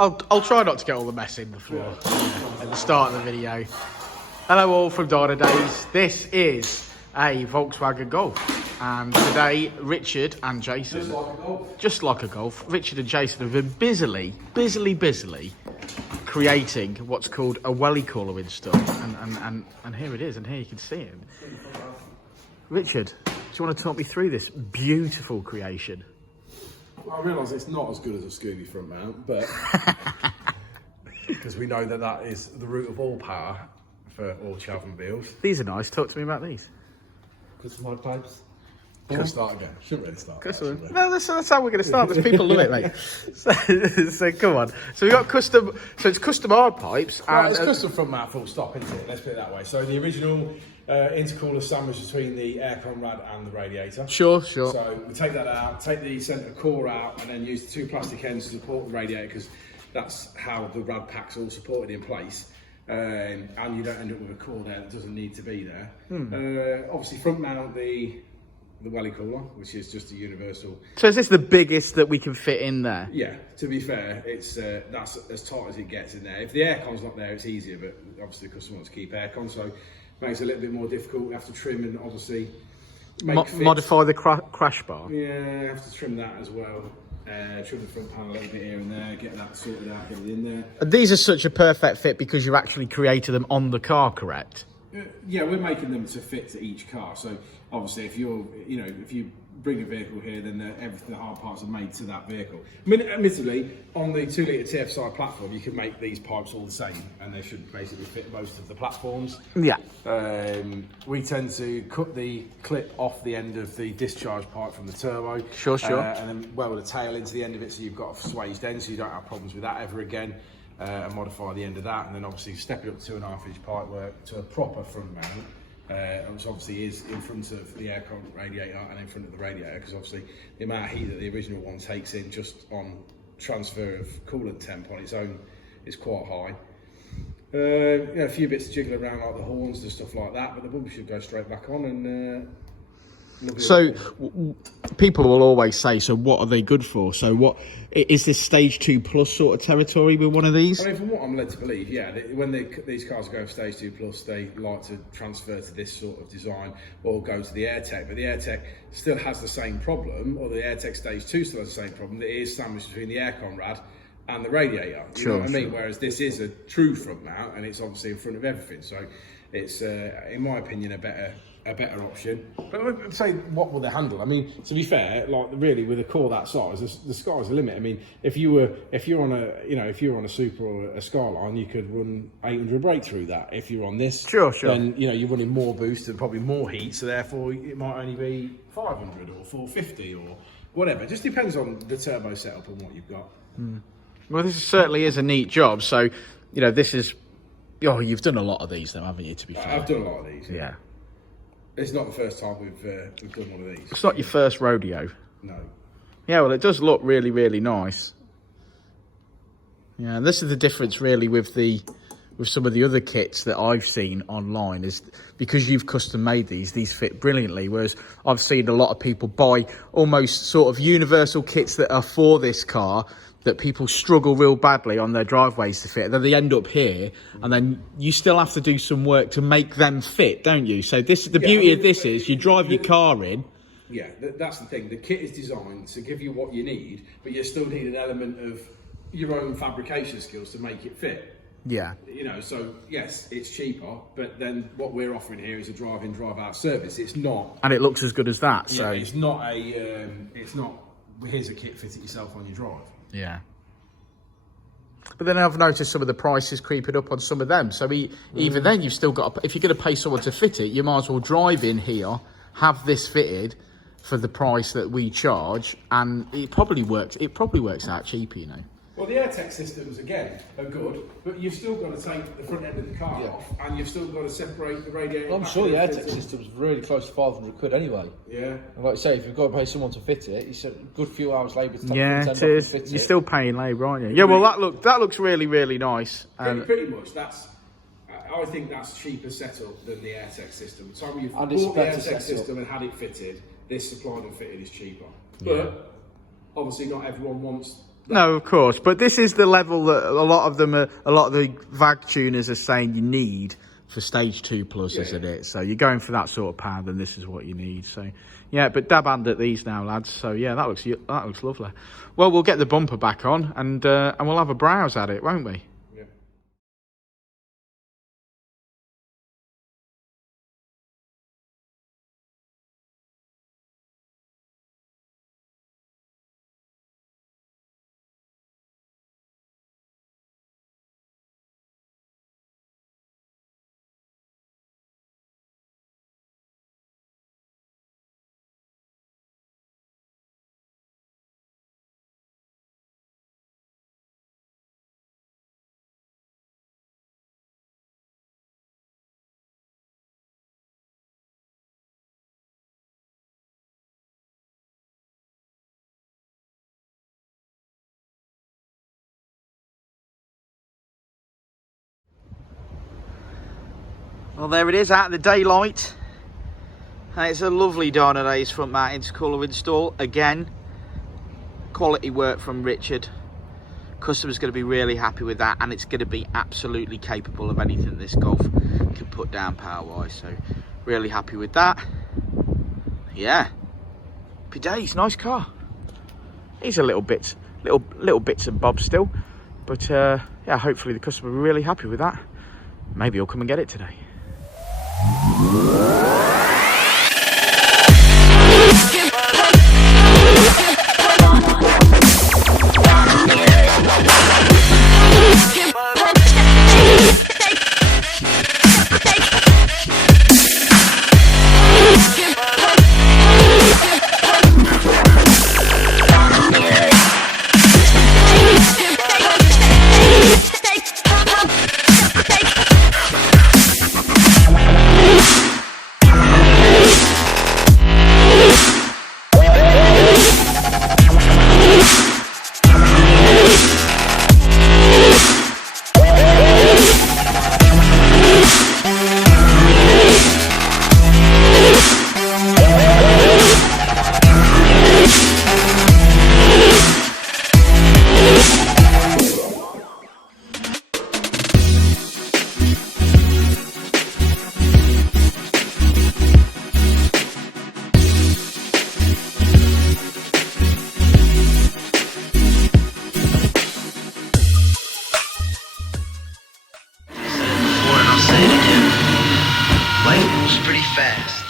I'll try not to get all the mess in before at the start of the video. Hello all from Dynodaze. This is a Volkswagen Golf, and today Richard and Jason, just like a Golf, Richard and Jason have been busily creating what's called a Welly cooler install, and here it is, and here you can see it. Richard, do you want to talk me through this beautiful creation? I realise it's not as good as a Scooby front mount, but because we know that is the root of all power for all Chavonmobiles. These are nice. Talk to me about these. Custom Hardpipes. Could start again. Shouldn't really start. No, that's how we're going to start. There's people love it, mate. So come on. So we got custom. So it's custom Hardpipes. Right, it's custom front mount, full stop, isn't it? Let's put it that way. So the original intercooler sandwich between the aircon rad and the radiator. Sure. So we take that out, take the centre core out, and then use the two plastic ends to support the radiator, because that's how the rad pack's all supported in place. And you don't end up with a core there that doesn't need to be there. Obviously front mount the Welly cooler, which is just a universal. So is this the biggest that we can fit in there? Yeah, to be fair, it's that's as tight as it gets in there. If the aircon's not there, it's easier, but obviously the customer wants to keep aircon, so it makes it a little bit more difficult. You have to trim and obviously modify the crash bar. Yeah, you have to trim that as well. Trim the front panel a little bit here and there, get that sorted out, get it in there. And these are such a perfect fit because you've actually created them on the car, correct? Yeah, we're making them to fit to each car. So obviously, if you bring a vehicle here, then the hard parts are made to that vehicle. I mean, admittedly, on the 2 litre TFSI platform, you can make these pipes all the same, and they should basically fit most of the platforms. Yeah. We tend to cut the clip off the end of the discharge pipe from the turbo. Sure. And then weld a tail into the end of it, so you've got a swaged end, so you don't have problems with that ever again. And modify the end of that, and then obviously step it up to 2.5 inch pipe work to a proper front mount, which obviously is in front of the aircon radiator and in front of the radiator, because obviously the amount of heat that the original one takes in just on transfer of coolant temp on its own is quite high. A few bits to jiggle around like the horns and stuff like that, but the bumper should go straight back on. And so people will always say, so what are they good for? So what is this stage 2+ sort of territory with one of these? I mean, from what I'm led to believe, yeah, when these cars go for stage 2+, they like to transfer to this sort of design or go to the AirTech, but the AirTech still has the same problem, or the AirTech stage 2 still has the same problem. It is sandwiched between the aircon rad and the radiator. You know what I mean? Whereas this is a true front mount, and it's obviously in front of everything. So it's, in my opinion, a better option. But I'd say, what will they handle? I mean, to be fair, like really with a core that size, the sky's the limit. I mean, if you're on a Super or a Skyline, you could run 800 brake through that. If you're on this, sure, then you're running more boost and probably more heat, so therefore it might only be 500 or 450 or whatever. It just depends on the turbo setup and what you've got. Well, this certainly is a neat job. So, this is. Oh, you've done a lot of these, though, haven't you? To be fair, I've done a lot of these. Yeah. It's not the first time we've done one of these. It's not your first rodeo. No. Yeah, well, it does look really, really nice. Yeah, and this is the difference really with some of the other kits that I've seen online, is because you've custom made these fit brilliantly, whereas I've seen a lot of people buy almost sort of universal kits that are for this car that people struggle real badly on their driveways to fit. Then they end up here, and then you still have to do some work to make them fit, don't you? So the beauty of this is you drive your car in. Yeah, that's the thing. The kit is designed to give you what you need, but you still need an element of your own fabrication skills to make it fit. Yeah. So yes, it's cheaper, but then what we're offering here is a drive-in, drive-out service. It's not, and it looks as good as that. So it's not here's a kit, fit it yourself on your drive. Yeah. But then I've noticed some of the prices creeping up on some of them. So even then, you've still got, if you're going to pay someone to fit it, you might as well drive in here, have this fitted for the price that we charge, and it probably works out cheaper, Well, the AirTech systems, again, are good, but you've still got to take the front end of the car off, and you've still got to separate the radiator. I'm sure the AirTech system's really close to 500 quid anyway. Yeah. And like you say, if you've got to pay someone to fit it, it's a good few hours labour to take it is. Fit You're still paying labour, aren't you? Yeah, well, that looks really, really nice. Pretty much, I think that's cheaper setup than the AirTech system. The time you've bought the AirTech system and had it fitted, this supplied and fitted is cheaper. But obviously not everyone wants No, of course, but this is the level that a lot of the VAG tuners are saying you need for stage 2 plus, isn't it? So you're going for that sort of power, then this is what you need. So yeah, but dab hand at these now, lads. So yeah, that looks lovely. Well, we'll get the bumper back on and we'll have a browse at it, won't we? Yeah. Well, there it is, out of the daylight. And it's a lovely Dynodaze front mounted colour install. Again, quality work from Richard. Customer's going to be really happy with that, and it's going to be absolutely capable of anything this Golf can put down power wise. So really happy with that. Yeah, happy days. Nice car. These are little bits and bobs still, but yeah, hopefully the customer will be really happy with that. Maybe he'll come and get it today. Light moves pretty fast.